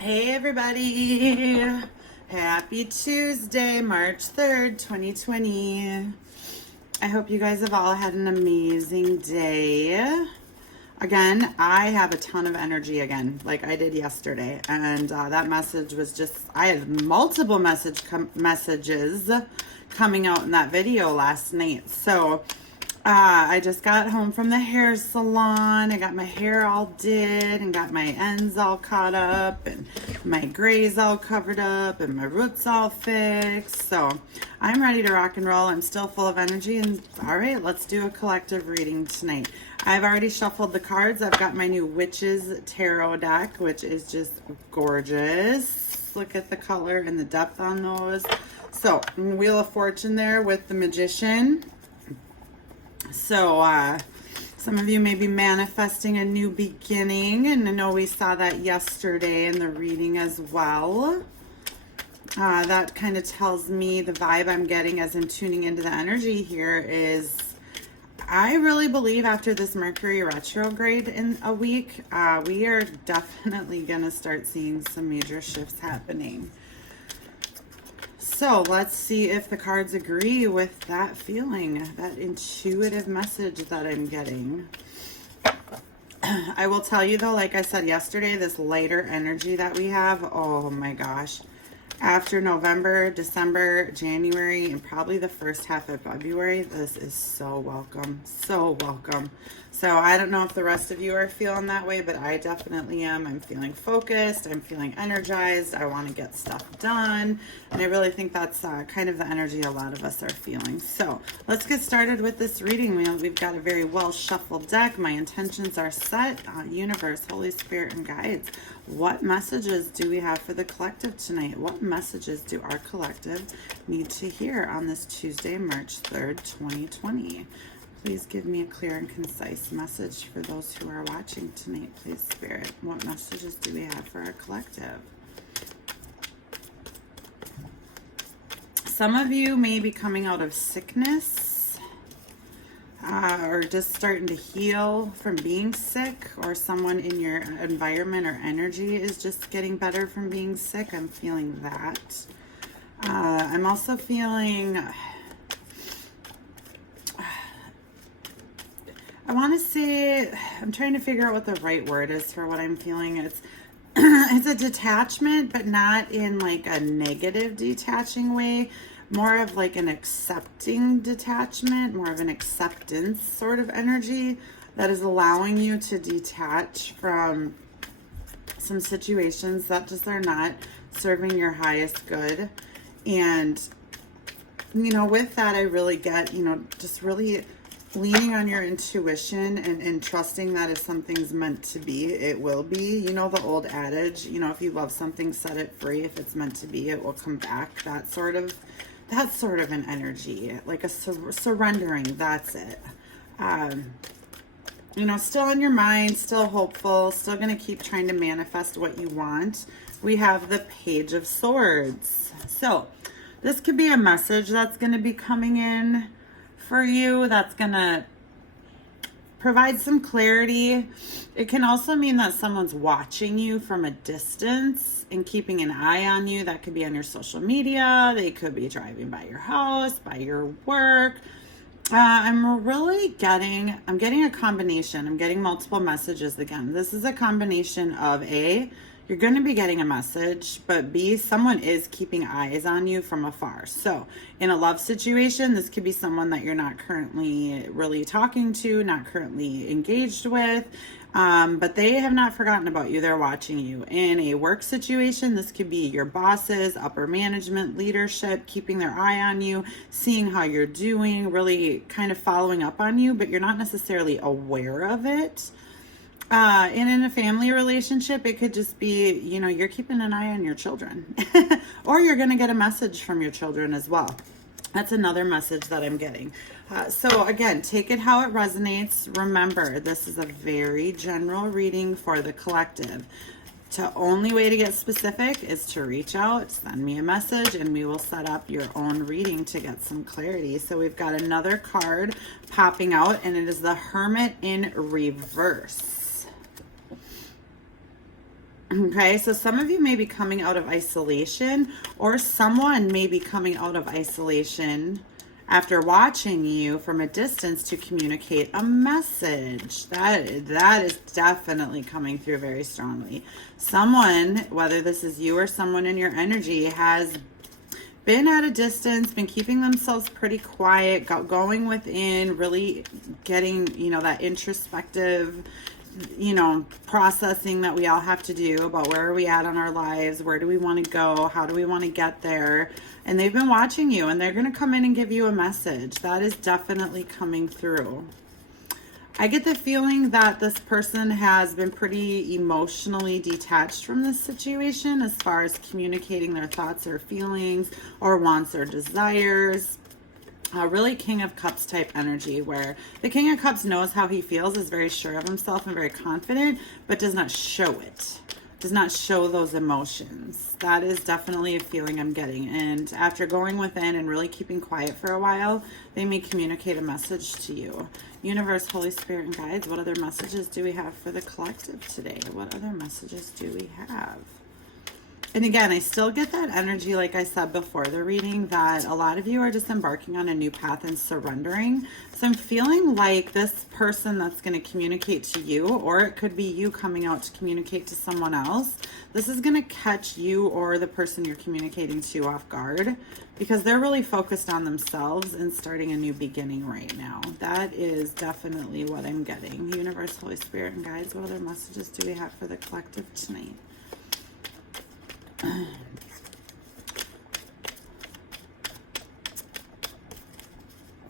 Hey everybody! Happy Tuesday, March 3rd, 2020. I hope you guys have all had an amazing day. Again, I have a ton of energy again, like I did yesterday. And that message was just, I had multiple messages coming out in that video last night. So I just got home from the hair salon. I got my hair all did and got my ends all caught up and my grays all covered up and my roots all fixed. So I'm ready to rock and roll. I'm still full of energy, and all right, let's do a collective reading tonight. I've already shuffled the cards. I've got my new Witches Tarot deck, which is just gorgeous. Look at the color and the depth on those. So Wheel of Fortune there with the Magician. So some of you may be manifesting a new beginning, and I know we saw that yesterday in the reading as well. That kind of tells me the vibe I'm getting as I'm tuning into the energy here is I really believe after this Mercury retrograde in a week, we are definitely going to start seeing some major shifts happening. So let's see if the cards agree with that feeling, that intuitive message that I'm getting. I will tell you though, like I said yesterday, this lighter energy that we have, oh my gosh. After November, December, January, and probably the first half of February, this is so welcome. So welcome. So I don't know if the rest of you are feeling that way, but I definitely am. I'm feeling focused. I'm feeling energized. I want to get stuff done. And I really think that's kind of the energy a lot of us are feeling. So let's get started with this reading. We've got a very well shuffled deck. My intentions are set. Universe, Holy Spirit, and guides. What messages do we have for the collective tonight? What messages do our collective need to hear on this Tuesday, March 3rd, 2020? Please give me a clear and concise message for those who are watching tonight, please, Spirit. What messages do we have for our collective? Some of you may be coming out of sickness. Or just starting to heal from being sick, or someone in your environment or energy is just getting better from being sick. I'm feeling that. I'm also feeling, I want to say, I'm trying to figure out what the right word is for what I'm feeling. It's it's a detachment, but not in like a negative detaching way. More of like an accepting detachment, more of an acceptance sort of energy that is allowing you to detach from some situations that just are not serving your highest good. And, you know, with that, I really get, you know, just really leaning on your intuition and trusting that if something's meant to be, it will be. You know, the old adage, you know, if you love something, set it free. If it's meant to be, it will come back. That's sort of an energy, like a surrendering. That's it. You know, still on your mind, still hopeful, still going to keep trying to manifest what you want. We have the Page of Swords. So this could be a message that's going to be coming in for you, that's going to provide some clarity. It can also mean that someone's watching you from a distance and keeping an eye on you. That could be on your social media. They could be driving by your house, by your work. I'm getting a combination. I'm getting multiple messages again. This is a combination of A, you're going to be getting a message, but B, someone is keeping eyes on you from afar. So in a love situation, this could be someone that you're not currently really talking to, not currently engaged with, but they have not forgotten about you. They're watching you. In a work situation, this could be your bosses, upper management, leadership, keeping their eye on you, seeing how you're doing, really kind of following up on you, but you're not necessarily aware of it. And in a family relationship, it could just be, you know, you're keeping an eye on your children or you're going to get a message from your children as well. That's another message that I'm getting. So again, take it how it resonates. Remember, this is a very general reading for the collective. The only way to get specific is to reach out, send me a message, and we will set up your own reading to get some clarity. So we've got another card popping out, and it is the Hermit in reverse. Okay, so some of you may be coming out of isolation, or someone may be coming out of isolation after watching you from a distance to communicate a message. That is definitely coming through very strongly. Someone, whether this is you or someone in your energy, has been at a distance, been keeping themselves pretty quiet, going within, really getting, that introspective, processing that we all have to do about where are we at on our lives, where do we want to go, how do we want to get there. And they've been watching you, and they're going to come in and give you a message. That is definitely coming through. I get the feeling that this person has been pretty emotionally detached from this situation as far as communicating their thoughts or feelings or wants or desires. Really King of Cups type energy, where the King of Cups knows how he feels, is very sure of himself and very confident, but does not show it. Does not show those emotions. That is definitely a feeling I'm getting. And after going within and really keeping quiet for a while, they may communicate a message to you. Universe, Holy Spirit, and guides, what other messages do we have for the collective today? What other messages do we have? And again, I still get that energy, like I said before the reading, that a lot of you are just embarking on a new path and surrendering. So I'm feeling like this person that's going to communicate to you, or it could be you coming out to communicate to someone else, this is going to catch you or the person you're communicating to off guard, because they're really focused on themselves and starting a new beginning right now. That is definitely what I'm getting. Universe, Holy Spirit, and guides, what other messages do we have for the collective tonight?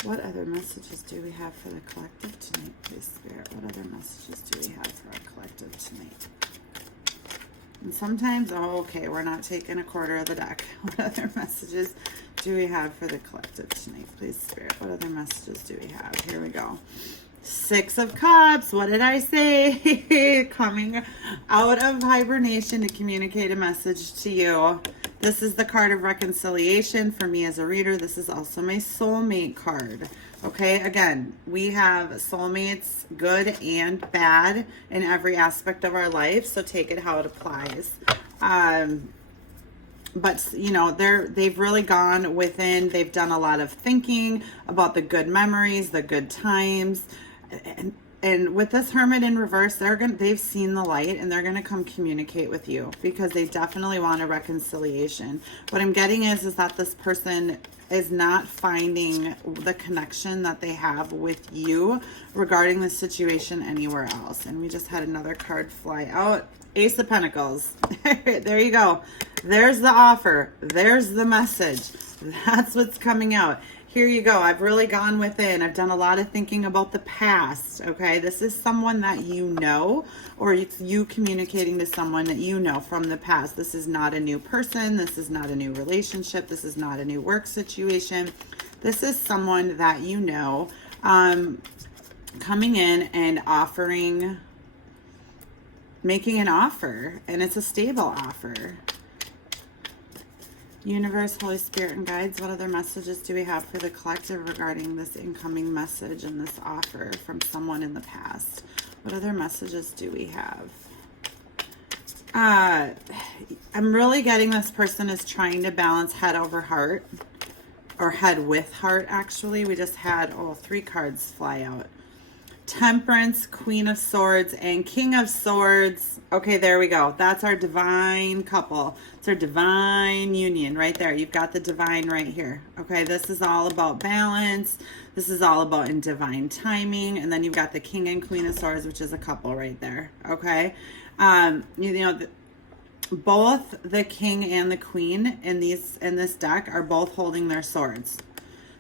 What other messages do we have for the collective tonight, please, Spirit? What other messages do we have for our collective tonight? And sometimes, okay, we're not taking a quarter of the deck. What other messages do we have for the collective tonight, please, Spirit? What other messages do we have? Here we go. Six of Cups. What did I say? Coming out of hibernation to communicate a message to you. This is the card of reconciliation for me as a reader. This is also my soulmate card. Okay, again, we have soulmates, good and bad, in every aspect of our life. So take it how it applies. But they've really gone within. They've done a lot of thinking about the good memories, the good times. And with this Hermit in reverse, they've seen the light, and they're gonna come communicate with you because they definitely want a reconciliation. What I'm getting is that this person is not finding the connection that they have with you regarding the situation anywhere else. And we just had another card fly out. Ace of Pentacles. There you go. There's the offer. There's the message. That's what's coming out. Here you go. I've really gone within. I've done a lot of thinking about the past. Okay. This is someone that you know, or it's you communicating to someone that you know from the past. This is not a new person. This is not a new relationship. This is not a new work situation. This is someone that you know, coming in and offering, making an offer, and it's a stable offer. Universe, Holy Spirit, and guides, what other messages do we have for the collective regarding this incoming message and this offer from someone in the past? What other messages do we have? I'm really getting this person is trying to balance head over heart, or head with heart, actually. We just had, three cards fly out. Temperance, Queen of Swords, and King of Swords. Okay, there we go. That's our divine couple. It's our divine union right there. You've got the divine right here. Okay, this is all about balance. This is all about in divine timing. And then you've got the King and Queen of Swords, which is a couple right there. Okay, both the King and the Queen in this deck are both holding their swords.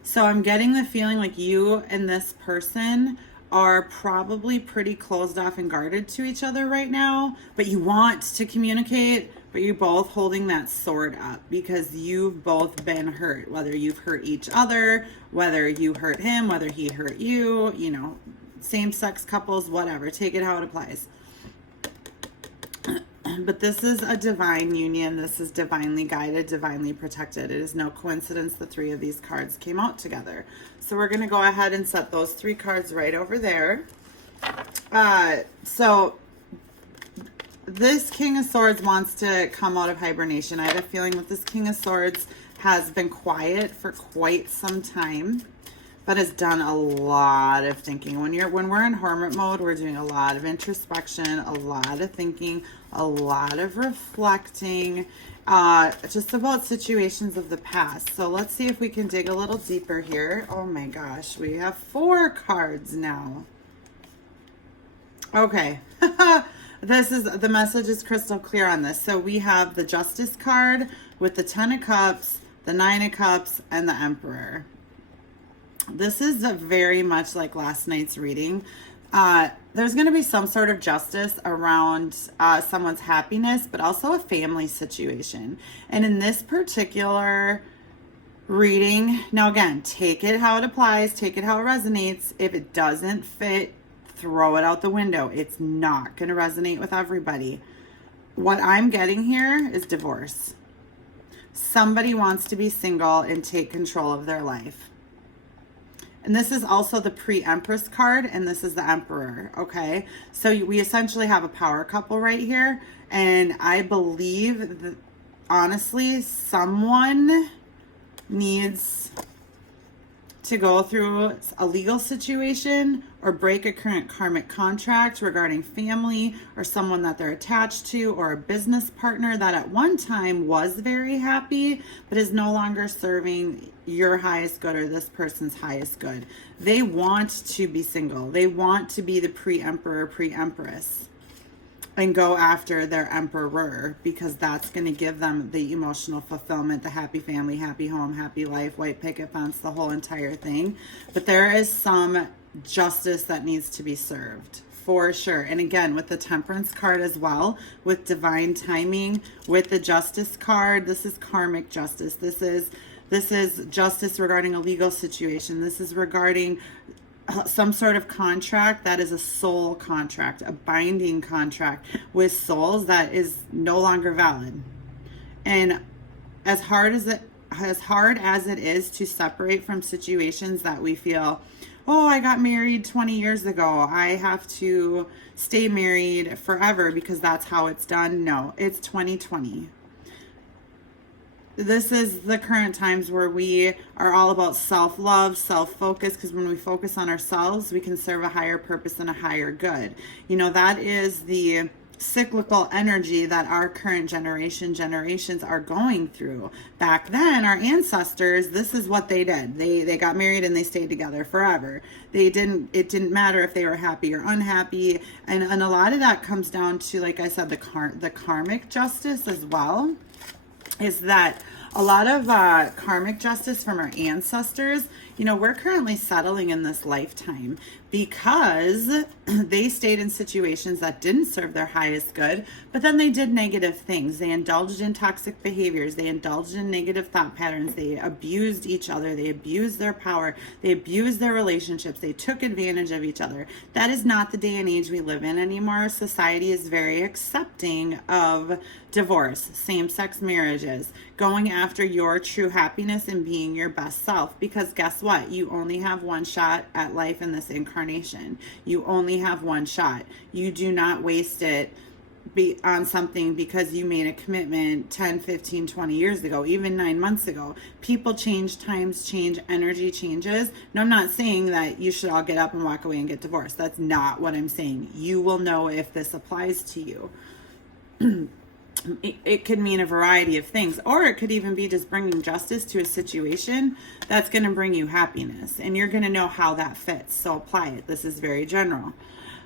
So I'm getting the feeling like you and this person are probably pretty closed off and guarded to each other right now, but you want to communicate, but you're both holding that sword up because you've both been hurt, whether you've hurt each other, whether you hurt him, whether he hurt you, same-sex couples, whatever. Take it how it applies. But this is a divine union. This is divinely guided, divinely protected. It is no coincidence the three of these cards came out together. So we're going to go ahead and set those three cards right over there. So this King of Swords wants to come out of hibernation. I have a feeling that this King of Swords has been quiet for quite some time, but has done a lot of thinking. When we're in hermit mode, we're doing a lot of introspection, a lot of thinking, a lot of reflecting, just about situations of the past. So let's see if we can dig a little deeper here. Oh my gosh, we have 4 cards now. Okay. The message is crystal clear on this. So we have the Justice card with the 10 of Cups, the 9 of Cups, and the Emperor. This is very much like last night's reading. There's going to be some sort of justice around someone's happiness, but also a family situation. And in this particular reading, now again, take it how it applies, take it how it resonates. If it doesn't fit, throw it out the window. It's not going to resonate with everybody. What I'm getting here is divorce. Somebody wants to be single and take control of their life. And this is also the pre-Empress card, and this is the Emperor, okay? So we essentially have a power couple right here, and I believe that, honestly, someone needs to go through a legal situation or break a current karmic contract regarding family or someone that they're attached to, or a business partner that at one time was very happy but is no longer serving your highest good or this person's highest good. They want to be single. They want to be the pre-emperor, pre-empress, and go after their emperor, because that's going to give them the emotional fulfillment, the happy family, happy home, happy life, white picket fence, the whole entire thing. But there is some justice that needs to be served for sure. And again, with the Temperance card as well, with divine timing, with the Justice card, this is karmic justice. This is justice regarding a legal situation. This is regarding some sort of contract that is a soul contract, a binding contract with souls that is no longer valid. And as hard as it is to separate from situations that we feel, oh, I got married 20 years ago, I have to stay married forever because that's how it's done. No, it's 2020. This is the current times where we are all about self-love, self-focus, because when we focus on ourselves, we can serve a higher purpose and a higher good. You know, that is the cyclical energy that our current generations are going through. Back then, our ancestors, this is what they did. They got married and they stayed together forever. It didn't matter if they were happy or unhappy. And a lot of that comes down to, like I said, the karmic justice as well. Is that a lot of karmic justice from our ancestors, you know, we're currently settling in this lifetime because they stayed in situations that didn't serve their highest good, but then they did negative things. They indulged in toxic behaviors. They indulged in negative thought patterns. They abused each other. They abused their power. They abused their relationships. They took advantage of each other. That is not the day and age we live in anymore. Society is very accepting of divorce, same-sex marriages, going after your true happiness and being your best self. Because guess what? You only have one shot at life in this incarnation. You only have one shot. You do not waste it on something because you made a commitment 10, 15, 20 years ago, even 9 months ago. People change, times change, energy changes. And I'm not saying that you should all get up and walk away and get divorced. That's not what I'm saying. You will know if this applies to you. It could mean a variety of things, or it could even be just bringing justice to a situation that's going to bring you happiness, and you're going to know how that fits. So apply it. This is very general,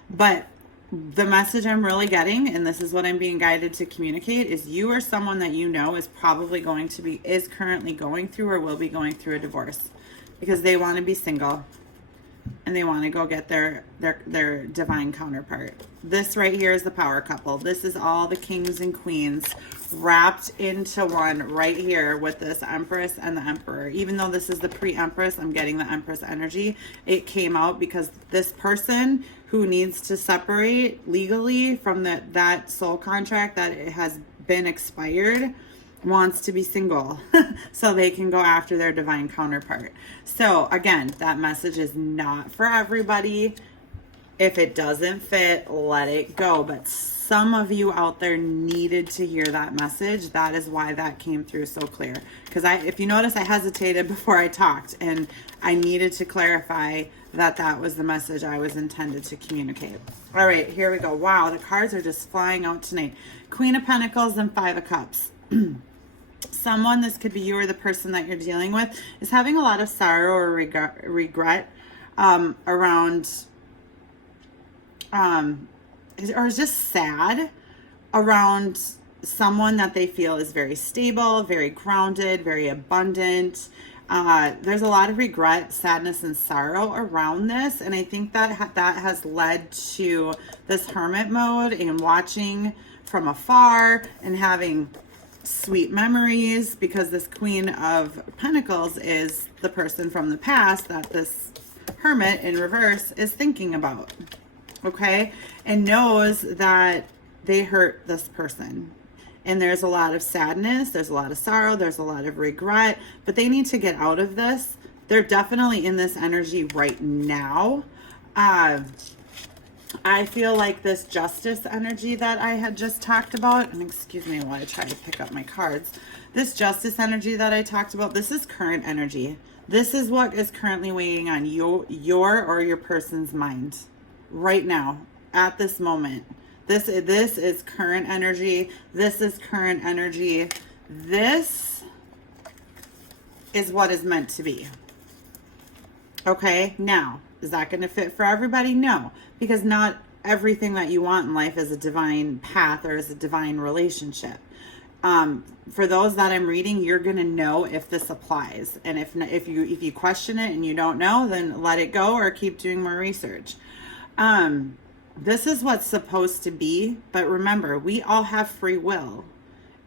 but the message I'm really getting, and this is what I'm being guided to communicate, is you or someone that you know is currently going through or will be going through a divorce because they want to be single and they want to go get their divine counterpart. This right here is the power couple. This is all the kings and queens wrapped into one right here with this Empress and the Emperor. Even though this is the pre-Empress, I'm getting the Empress energy. It came out because this person who needs to separate legally from that soul contract that it has been expired wants to be single so they can go after their divine counterpart. So again, that message is not for everybody. If it doesn't fit, let it go. But some of you out there needed to hear that message. That is why that came through so clear. Because if you notice, I hesitated before I talked, and I needed to clarify that that was the message I was intended to communicate. All right, here we go. Wow, the cards are just flying out tonight. Queen of Pentacles and Five of Cups. Someone, this could be you or the person that you're dealing with, is having a lot of sorrow or regret around, or is just sad around someone that they feel is very stable, very grounded, very abundant. There's a lot of regret, sadness, and sorrow around this. And I think that that has led to this hermit mode and watching from afar and having sweet memories, because this Queen of Pentacles is the person from the past that this hermit in reverse is thinking about. Okay? And knows that they hurt this person. And there's a lot of sadness, there's a lot of sorrow, there's a lot of regret, but they need to get out of this. They're definitely in this energy right now. I feel like this justice energy that I had just talked about, and excuse me while I try to pick up my cards, this justice energy that I talked about, this is current energy. This is what is currently weighing on your or your person's mind right now, at this moment. This is current energy. This is current energy. This is what is meant to be. Okay, now, is that going to fit for everybody? No, because not everything that you want in life is a divine path or is a divine relationship. For those that I'm reading, you're going to know if this applies. And if you question it and you don't know, then let it go or keep doing more research. This is what's supposed to be, but remember, we all have free will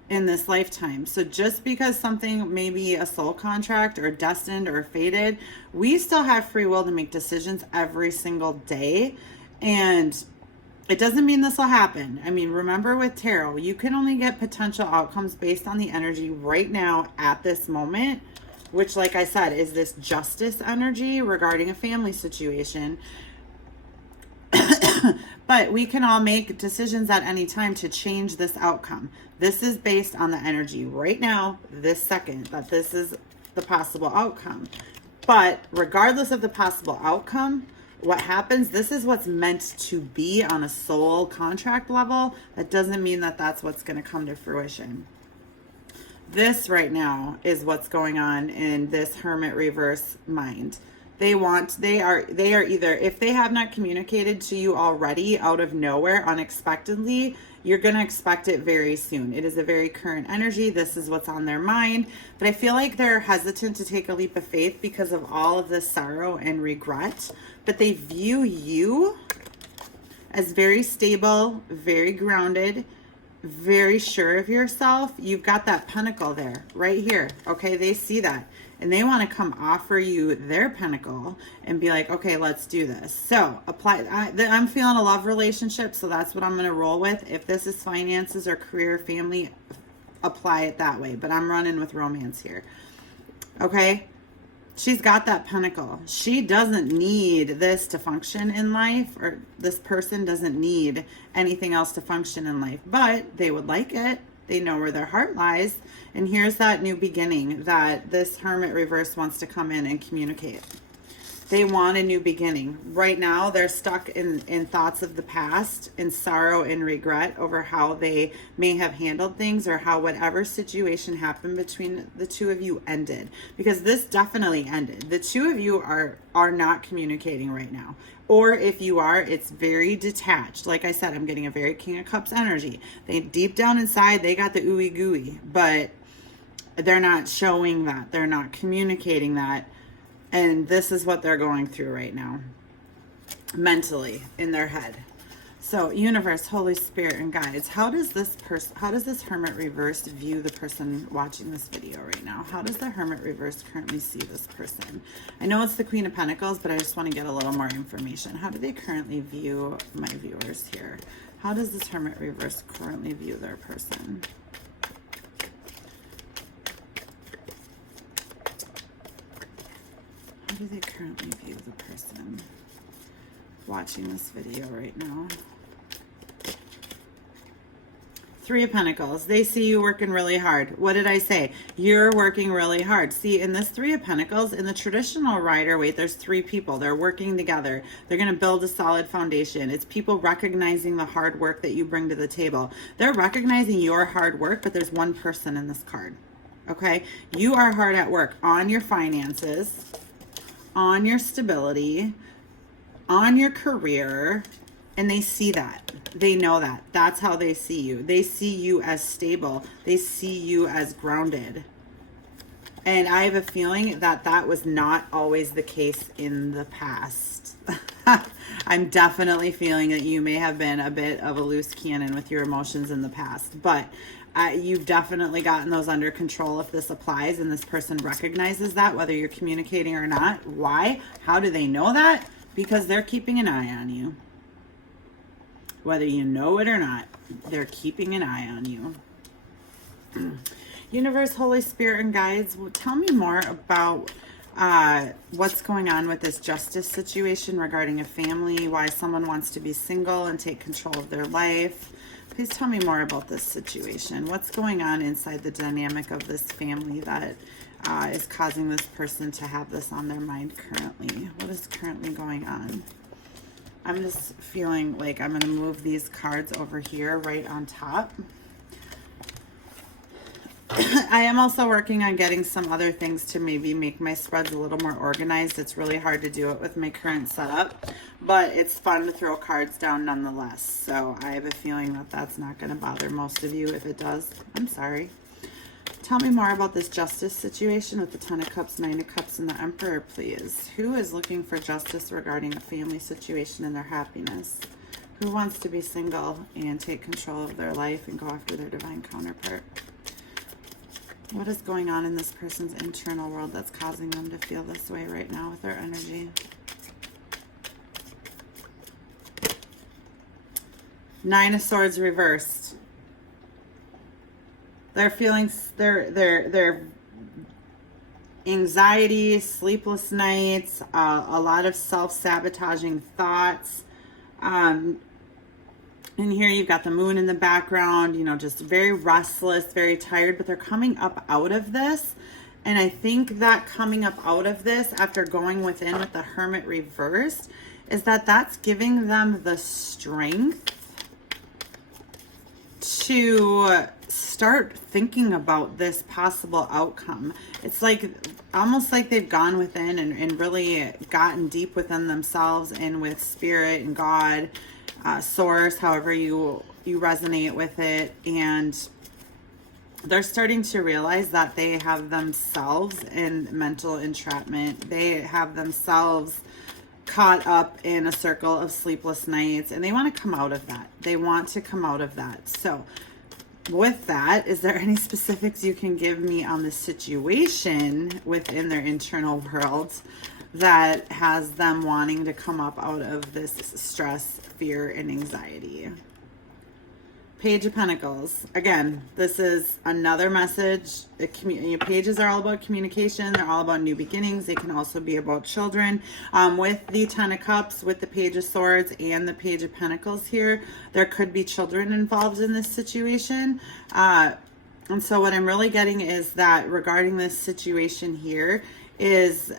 in this lifetime. So just because something may be a soul contract or destined or fated, we still have free will to make decisions every single day. And it doesn't mean this will happen. I mean, remember with tarot, you can only get potential outcomes based on the energy right now at this moment, which, like I said, is this justice energy regarding a family situation. But we can all make decisions at any time to change this outcome. This is based on the energy right now, this second, that this is the possible outcome. But regardless of the possible outcome, what happens, this is what's meant to be on a soul contract level. That doesn't mean that that's what's going to come to fruition. This right now is what's going on in this hermit reverse mind. They are either, if they have not communicated to you already out of nowhere, unexpectedly, you're going to expect it very soon. It is a very current energy. This is what's on their mind. But I feel like they're hesitant to take a leap of faith because of all of this sorrow and regret. But they view you as very stable, very grounded, very sure of yourself. You've got that pentacle there, right here. Okay, they see that. And they want to come offer you their pentacle and be like, okay, let's do this. So I'm feeling a love relationship, so that's what I'm going to roll with. If this is finances or career, family, apply it that way. But I'm running with romance here. Okay? She's got that pentacle. She doesn't need this to function in life, or this person doesn't need anything else to function in life. But they would like it. They know where their heart lies. And here's that new beginning that this hermit reverse wants to come in and communicate. They want a new beginning. Right now, they're stuck in thoughts of the past, in sorrow and regret over how they may have handled things, or how whatever situation happened between the two of you ended. Because this definitely ended. The two of you are not communicating right now. Or if you are, it's very detached. Like I said, I'm getting a very King of Cups energy. They deep down inside, they got the ooey gooey, but they're not showing that. They're not communicating that. And this is what they're going through right now, mentally, in their head. So, universe, Holy Spirit, and guides, how does this hermit reverse view the person watching this video right now? How does the hermit reverse currently see this person? I know it's the Queen of Pentacles, but I just want to get a little more information. How do they currently view my viewers here? How does this hermit reverse currently view their person? How do they currently view the person watching this video right now? Three of Pentacles. They see you working really hard. What did I say? You're working really hard. See, in this Three of Pentacles, in the traditional Rider-Waite, there's three people. They're working together. They're going to build a solid foundation. It's people recognizing the hard work that you bring to the table. They're recognizing your hard work, but there's one person in this card. Okay? You are hard at work on your finances, on your stability, on your career, and they see that. They know that. That's how they see you. They see you as stable. They see you as grounded. And I have a feeling that that was not always the case in the past. I'm definitely feeling that you may have been a bit of a loose cannon with your emotions in the past. But you've definitely gotten those under control if this applies and this person recognizes that, whether you're communicating or not. Why? How do they know that? Because they're keeping an eye on you. Whether you know it or not, they're keeping an eye on you. Universe, Holy Spirit, and guides, tell me more about what's going on with this justice situation regarding a family, why someone wants to be single and take control of their life. Please tell me more about this situation. What's going on inside the dynamic of this family that is causing this person to have this on their mind currently? What is currently going on? I'm just feeling like I'm going to move these cards over here right on top. I am also working on getting some other things to maybe make my spreads a little more organized. It's really hard to do it with my current setup, but it's fun to throw cards down nonetheless. So I have a feeling that that's not going to bother most of you. If it does, I'm sorry. Tell me more about this justice situation with the Ten of Cups, Nine of Cups, and the Emperor, please. Who is looking for justice regarding a family situation and their happiness? Who wants to be single and take control of their life and go after their divine counterpart? What is going on in this person's internal world that's causing them to feel this way right now with their energy? Nine of Swords reversed. Their feelings, their anxiety, sleepless nights, a lot of self-sabotaging thoughts. And here you've got the moon in the background, you know, just very restless, very tired, but they're coming up out of this. And I think that coming up out of this after going within with the Hermit reversed is that that's giving them the strength to start thinking about this possible outcome. It's like almost like they've gone within and really gotten deep within themselves and with spirit and God, source, however you resonate with it, and they're starting to realize that they have themselves in mental entrapment. They have themselves caught up in a circle of sleepless nights, and they want to come out of that. They want to come out of that. So with that, is there any specifics you can give me on the situation within their internal world that has them wanting to come up out of this stress, fear, and anxiety? Page of Pentacles. Again, this is another message. Pages are all about communication. They're all about new beginnings. They can also be about children. With the Ten of Cups, with the Page of Swords, and the Page of Pentacles here, there could be children involved in this situation. And so what I'm really getting is that regarding this situation here, is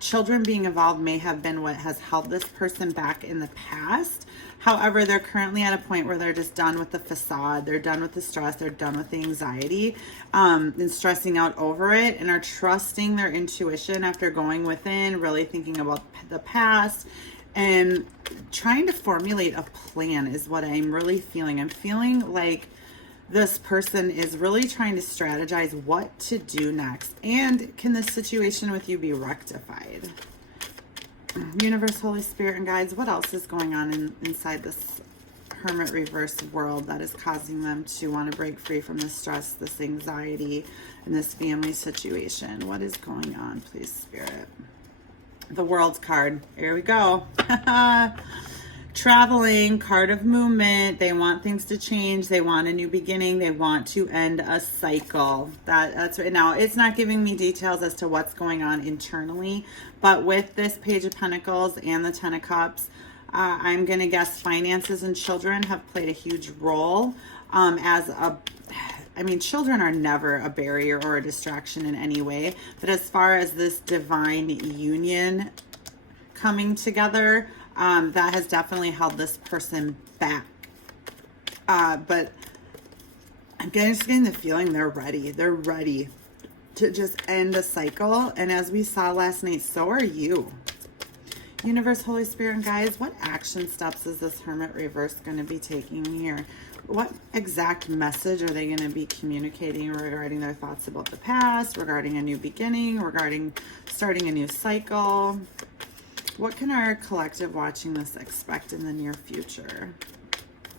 children being involved may have been what has held this person back in the past. However, they're currently at a point where they're just done with the facade. They're done with the stress. They're done with the anxiety and stressing out over it, and are trusting their intuition after going within, really thinking about the past and trying to formulate a plan is what I'm really feeling. I'm feeling like this person is really trying to strategize what to do next. And can this situation with you be rectified? Universe, Holy Spirit, and guides, what else is going on inside this Hermit reverse world that is causing them to want to break free from this stress, this anxiety, and this family situation? What is going on, please, Spirit? The World's card. Here we go. Traveling, card of movement. They want things to change. They want a new beginning. They want to end a cycle. That's right. Now, it's not giving me details as to what's going on internally, but with this Page of Pentacles and the Ten of Cups, I'm going to guess finances and children have played a huge role. as a, I mean, children are never a barrier or a distraction in any way, but as far as this divine union coming together, that has definitely held this person back. But I'm just getting the feeling they're ready. They're ready to just end a cycle. And as we saw last night, so are you. Universe, Holy Spirit, and guides, what action steps is this Hermit reverse going to be taking here? What exact message are they going to be communicating regarding their thoughts about the past, regarding a new beginning, regarding starting a new cycle? What can our collective watching this expect in the near future?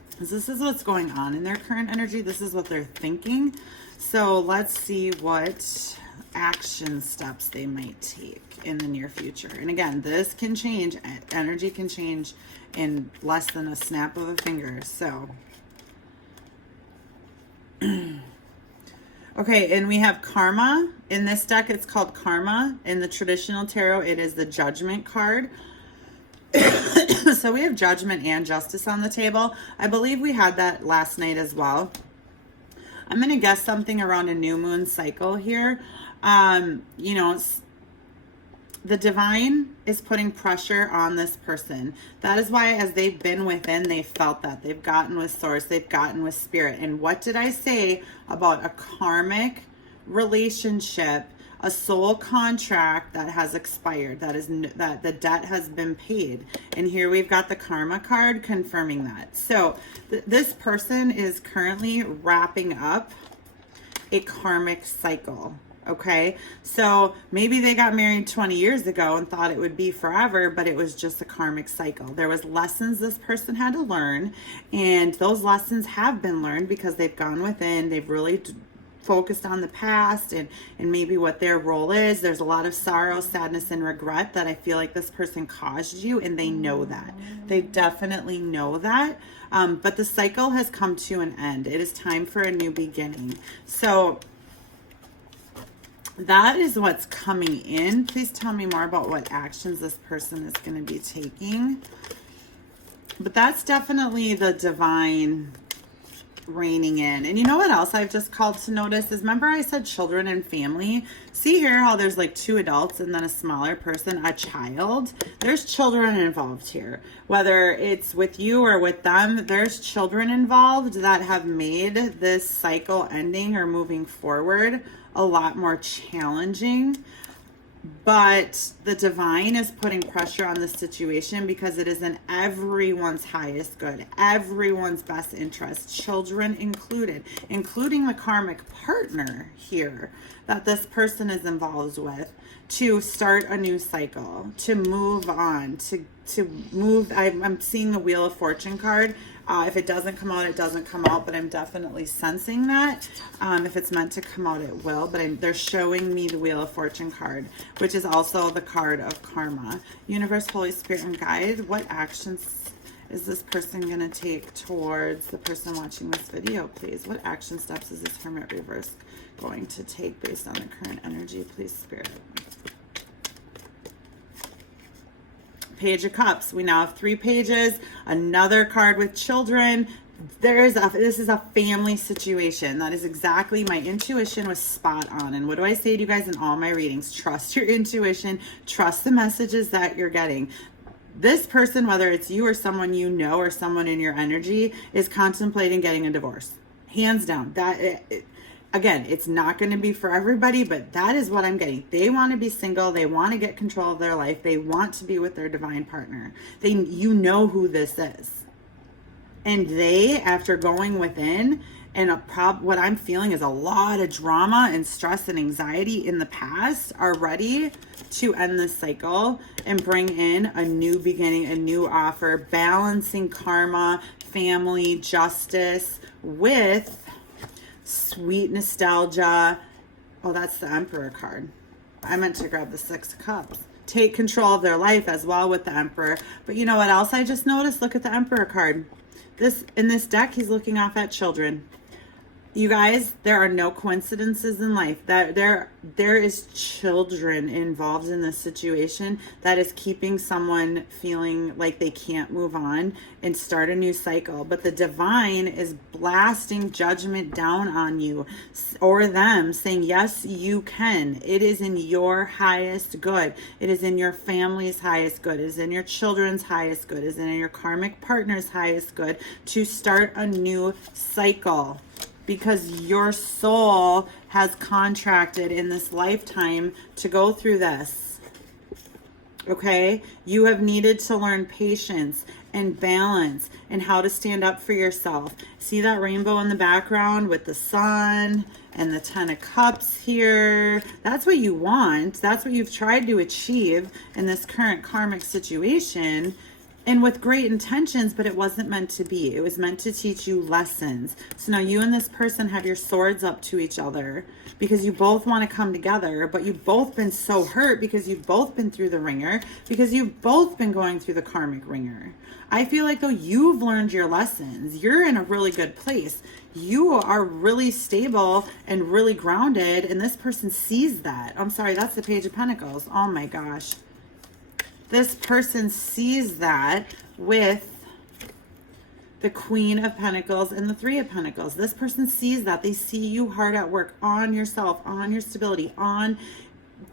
Because this is what's going on in their current energy. This is what they're thinking. So let's see what action steps they might take in the near future. And again, this can change. Energy can change in less than a snap of a finger. So, okay, and we have Karma. In this deck, it's called Karma. In the traditional tarot, it is the Judgment card. So we have Judgment and Justice on the table. I believe we had that last night as well. I'm going to guess something around a new moon cycle here. You know, the divine is putting pressure on this person. That is why as they've been within, they felt that. They've gotten with source, they've gotten with spirit. And what did I say about a karmic relationship, a soul contract that has expired, that the debt has been paid? And here we've got the karma card confirming that. So this person is currently wrapping up a karmic cycle. Okay, so maybe they got married 20 years ago and thought it would be forever, but it was just a karmic cycle. There was lessons this person had to learn, and those lessons have been learned because they've gone within, they've really focused on the past and maybe what their role is. There's a lot of sorrow, sadness, and regret that I feel like this person caused you, and they know that. They definitely know that. But the cycle has come to an end. It is time for a new beginning. So that is what's coming in. Please tell me more about what actions this person is going to be taking. But that's definitely the divine reigning in. And you know what else I've just called to notice is, remember I said children and family? See here how there's like 2 adults and then a smaller person, a child? There's children involved here. Whether it's with you or with them, there's children involved that have made this cycle ending or moving forward a lot more challenging. But the divine is putting pressure on the situation because it is in everyone's highest good, everyone's best interest, children included, including the karmic partner here that this person is involved with, to start a new cycle, to move on, to move. I'm seeing the Wheel of Fortune card. If it doesn't come out, it doesn't come out, but I'm definitely sensing that. If it's meant to come out, it will, but they're showing me the Wheel of Fortune card, which is also the card of karma. Universe, Holy Spirit, and guide, what actions is this person going to take towards the person watching this video, please? What action steps is this Hermit reverse going to take based on the current energy, please, Spirit? Page of Cups. We now have 3 pages, another card with children. This is a family situation. That is exactly, my intuition was spot on. And what do I say to you guys in all my readings? Trust your intuition, trust the messages that you're getting. This person, whether it's you or someone you know or someone in your energy, is contemplating getting a divorce. Hands down. Again, it's not going to be for everybody, but that is what I'm getting. They want to be single. They want to get control of their life. They want to be with their divine partner. You know who this is. And they, after going within, and what I'm feeling is a lot of drama and stress and anxiety in the past, are ready to end this cycle and bring in a new beginning, a new offer, balancing karma, family, justice with sweet nostalgia. Oh, that's the Emperor card. I meant to grab the 6 of Cups. Take control of their life as well with the Emperor. But you know what else I just noticed? Look at the Emperor card. In this deck, he's looking off at children. You guys, there are no coincidences in life. That there is children involved in this situation that is keeping someone feeling like they can't move on and start a new cycle. But the divine is blasting judgment down on you or them, saying, yes, you can. It is in your highest good. It is in your family's highest good. It is in your children's highest good. It is in your karmic partner's highest good to start a new cycle. Because your soul has contracted in this lifetime to go through this. Okay? You have needed to learn patience and balance and how to stand up for yourself. See that rainbow in the background with the sun and the 10 of cups here? That's what you want. That's what you've tried to achieve in this current karmic situation. And with great intentions, but it wasn't meant to be. It was meant to teach you lessons. So now you and this person have your swords up to each other because you both want to come together, but you've both been so hurt because you've both been through the ringer, because you've both been going through the karmic ringer. I feel like though you've learned your lessons, you're in a really good place. You are really stable and really grounded, and this person sees that. I'm sorry, that's the Page of Pentacles. Oh my gosh. This person sees that with the Queen of Pentacles and the Three of Pentacles. This person sees that. They see you hard at work on yourself, on your stability, on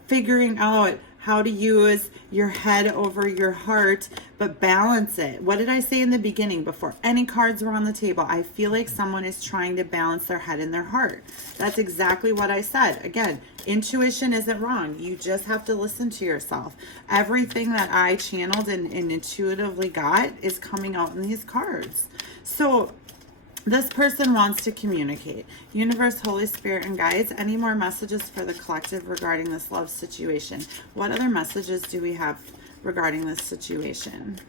figuring out how to use your head over your heart, but balance it. What did I say in the beginning before any cards were on the table? I feel like someone is trying to balance their head and their heart. That's exactly what I said. Again, intuition isn't wrong. You just have to listen to yourself. Everything that I channeled and intuitively got is coming out in these cards. So this person wants to communicate. Universe, Holy Spirit, and guides, any more messages for the collective regarding this love situation? What other messages do we have regarding this situation?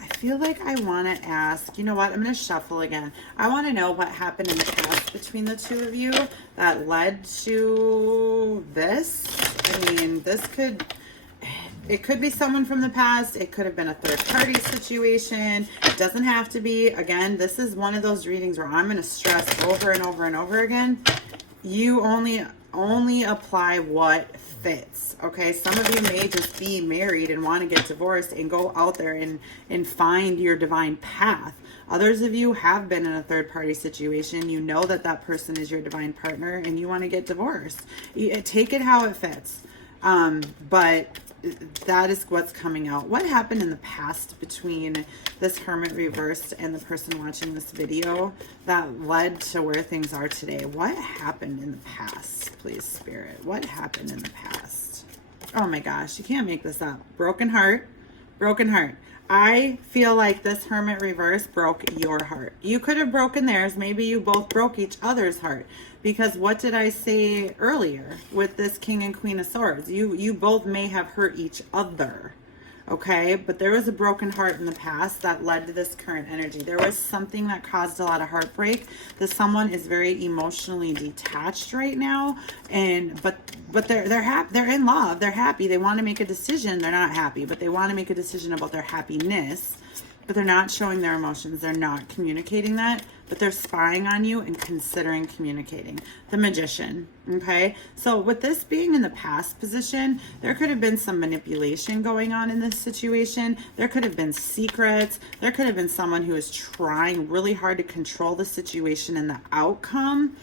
I feel like I want to ask, you know what, I'm going to shuffle again. I want to know what happened in the past between the two of you that led to this. I mean, it could be someone from the past. It could have been a third party situation. It doesn't have to be. Again, this is one of those readings where I'm going to stress over and over and over again. You only apply what fits. Okay. Some of you may just be married and want to get divorced and go out there and find your divine path. Others of you have been in a third party situation. You know that that person is your divine partner and you want to get divorced. Take it how it fits. But that is what's coming out. What happened in the past between this Hermit reversed and the person watching this video that led to where things are today? What happened in the past, please, Spirit? What happened in the past? Oh my gosh, you can't make this up. Broken heart, broken heart. I feel like this Hermit reverse broke your heart. You could have broken theirs. Maybe you both broke each other's heart. Because what did I say earlier with this King and Queen of Swords? You both may have hurt each other. Okay, but there was a broken heart in the past that led to this current energy. There was something that caused a lot of heartbreak. That someone is very emotionally detached right now, but they're in love. They're happy. They want to make a decision. They're not happy, but they want to make a decision about their happiness. But they're not showing their emotions. They're not communicating that, but they're spying on you and considering communicating. The Magician, okay? So with this being in the past position, there could have been some manipulation going on in this situation. There could have been secrets. There could have been someone who is trying really hard to control the situation and the outcome.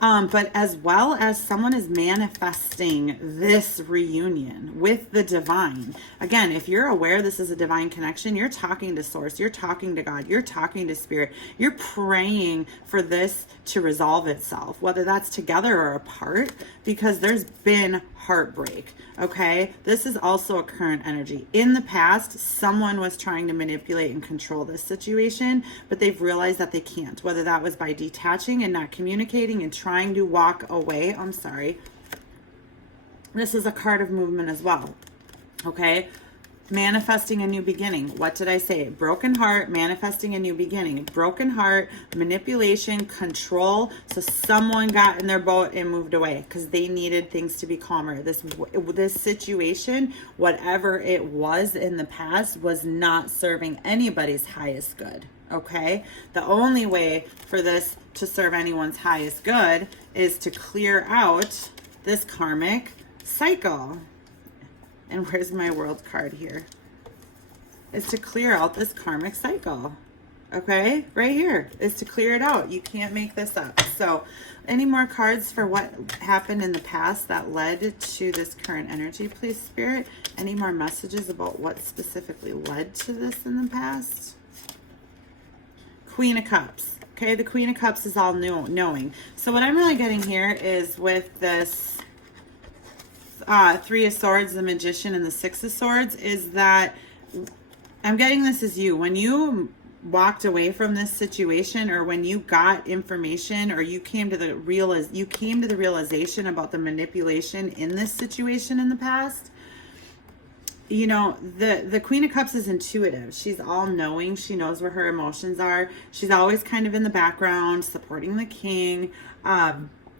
But as well as someone is manifesting this reunion with the divine. Again, if you're aware this is a divine connection, you're talking to Source, you're talking to God, you're talking to Spirit, you're praying for this to resolve itself, whether that's together or apart, because there's been heartbreak. Okay, this is also a current energy. In the past, someone was trying to manipulate and control this situation, but they've realized that they can't, whether that was by detaching and not communicating and trying to walk away. I'm sorry. This is a card of movement as well. Okay, manifesting a new beginning. What did I say? Broken heart, manifesting a new beginning. Broken heart, manipulation, control. So someone got in their boat and moved away because they needed things to be calmer. This situation, whatever it was in the past, was not serving anybody's highest good. okay? The only way for this to serve anyone's highest good is to clear out this karmic cycle. And where's my world card here? Is to clear out this karmic cycle. Okay, right here is to clear it out. You can't make this up. So any more cards for what happened in the past that led to this current energy, please, Spirit? Any more messages about what specifically led to this in the past? Queen of Cups. Okay, the Queen of Cups is all knowing. So what I'm really getting here is with this Three of Swords, the Magician, and the Six of Swords, is that I'm getting this as you. When you walked away from this situation, or when you got information, or you came to the realization about the manipulation in this situation in the past, you know, the Queen of Cups is intuitive. She's all knowing. She knows where her emotions are. She's always kind of in the background supporting the king.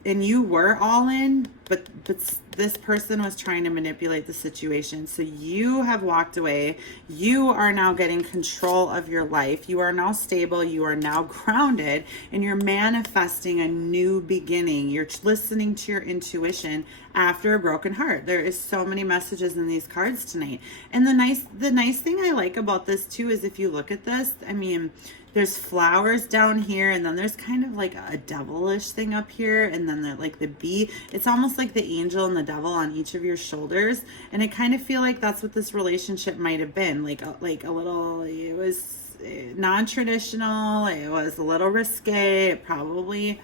And you were all in, but this person was trying to manipulate the situation. So you have walked away. You are now getting control of your life. You are now stable. You are now grounded, and you're manifesting a new beginning. You're listening to your intuition after a broken heart. There is so many messages in these cards tonight. And the nice thing I like about this too is if you look at this, I mean, there's flowers down here, and then there's kind of like a devilish thing up here, and then like the bee. It's almost like the angel and the devil on each of your shoulders, and I kind of feel like that's what this relationship might have been. Like a little, it was non-traditional, it was a little risque, it probably,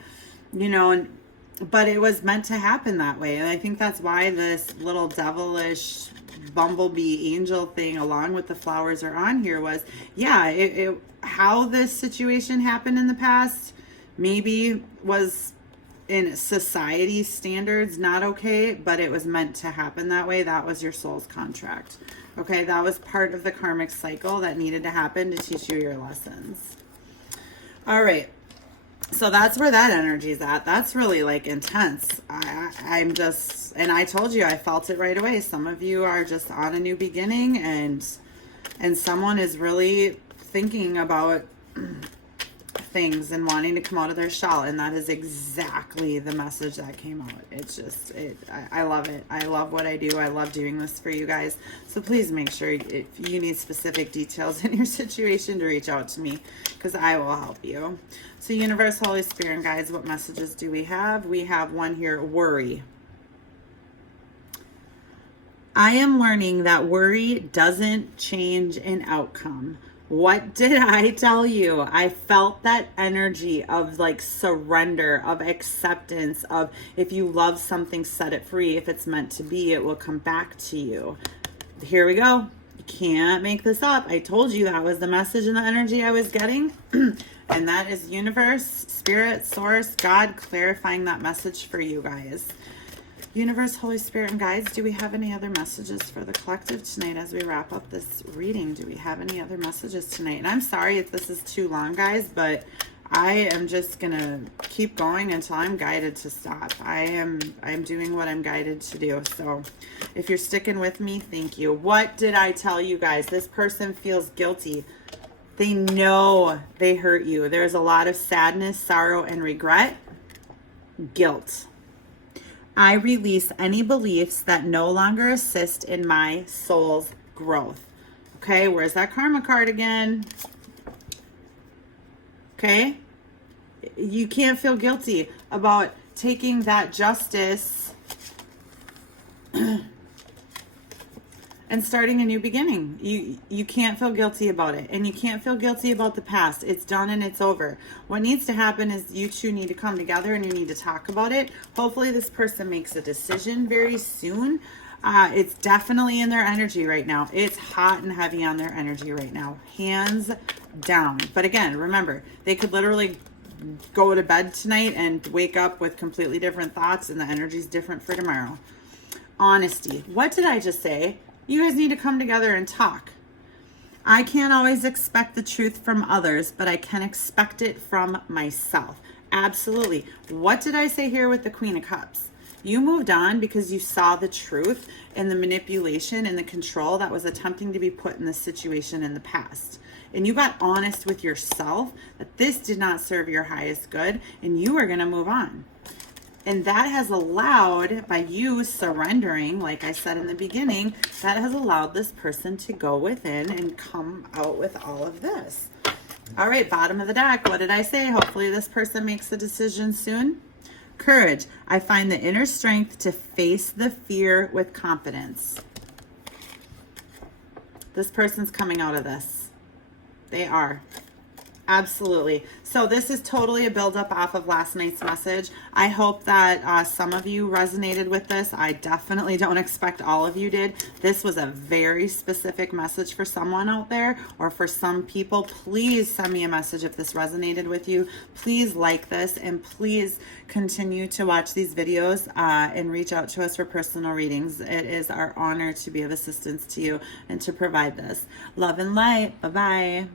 you know, but it was meant to happen that way. And I think that's why this little devilish bumblebee angel thing along with the flowers are on here was, yeah, how this situation happened in the past maybe was in society standards not okay, but it was meant to happen that way. That was your soul's contract. Okay, that was part of the karmic cycle that needed to happen to teach you your lessons. All right, so that's where that energy is at. That's really like intense. I'm just, and I told you, I felt it right away. Some of you are just on a new beginning, and someone is really thinking about things and wanting to come out of their shell, and that is exactly the message that came out. It's just, I love it. I love what I do. I love doing this for you guys. So please make sure, if you need specific details in your situation, to reach out to me, because I will help you. So Universe, Holy Spirit, and guides, what messages do we have? We have one here: worry. I am learning that worry doesn't change an outcome. What did I tell you? I felt that energy of like surrender, of acceptance, of if you love something, set it free. If it's meant to be, it will come back to you. Here we go. You can't make this up. I told you that was the message and the energy I was getting. And that is universe, spirit, source, God clarifying that message for you guys. Universe, Holy Spirit, and guides, do we have any other messages for the collective tonight as we wrap up this reading? Do we have any other messages tonight? And I'm sorry if this is too long, guys, but I am just going to keep going until I'm guided to stop. I'm doing what I'm guided to do. So if you're sticking with me, thank you. What did I tell you guys? This person feels guilty. They know they hurt you. There's a lot of sadness, sorrow, and regret. Guilt. I release any beliefs that no longer assist in my soul's growth. Okay, where's that karma card again? Okay, you can't feel guilty about taking that justice and starting a new beginning. You can't feel guilty about it, and you can't feel guilty about the past. It's done and it's over. What needs to happen is you two need to come together and you need to talk about it. Hopefully this person makes a decision very soon. It's definitely in their energy right now. It's hot and heavy on their energy right now, hands down. But again, remember, they could literally go to bed tonight and wake up with completely different thoughts, and the energy's different for tomorrow. Honesty. What did I just say? You guys need to come together and talk. I can't always expect the truth from others, but I can expect it from myself. Absolutely. What did I say here with the Queen of Cups? You moved on because you saw the truth and the manipulation and the control that was attempting to be put in this situation in the past. and you got honest with yourself that this did not serve your highest good, and you are going to move on. And that has allowed, by you surrendering, like I said in the beginning, that has allowed this person to go within and come out with all of this. All right, bottom of the deck. What did I say? Hopefully this person makes a decision soon. Courage. I find the inner strength to face the fear with confidence. This person's coming out of this. They are. Absolutely. So this is totally a build-up off of last night's message. I hope that some of you resonated with this. I definitely don't expect all of you did. This was a very specific message for someone out there, or for some people. Please send me a message if this resonated with you. Please like this, and please continue to watch these videos and reach out to us for personal readings. It is our honor to be of assistance to you and to provide this. Love and light. Bye-bye.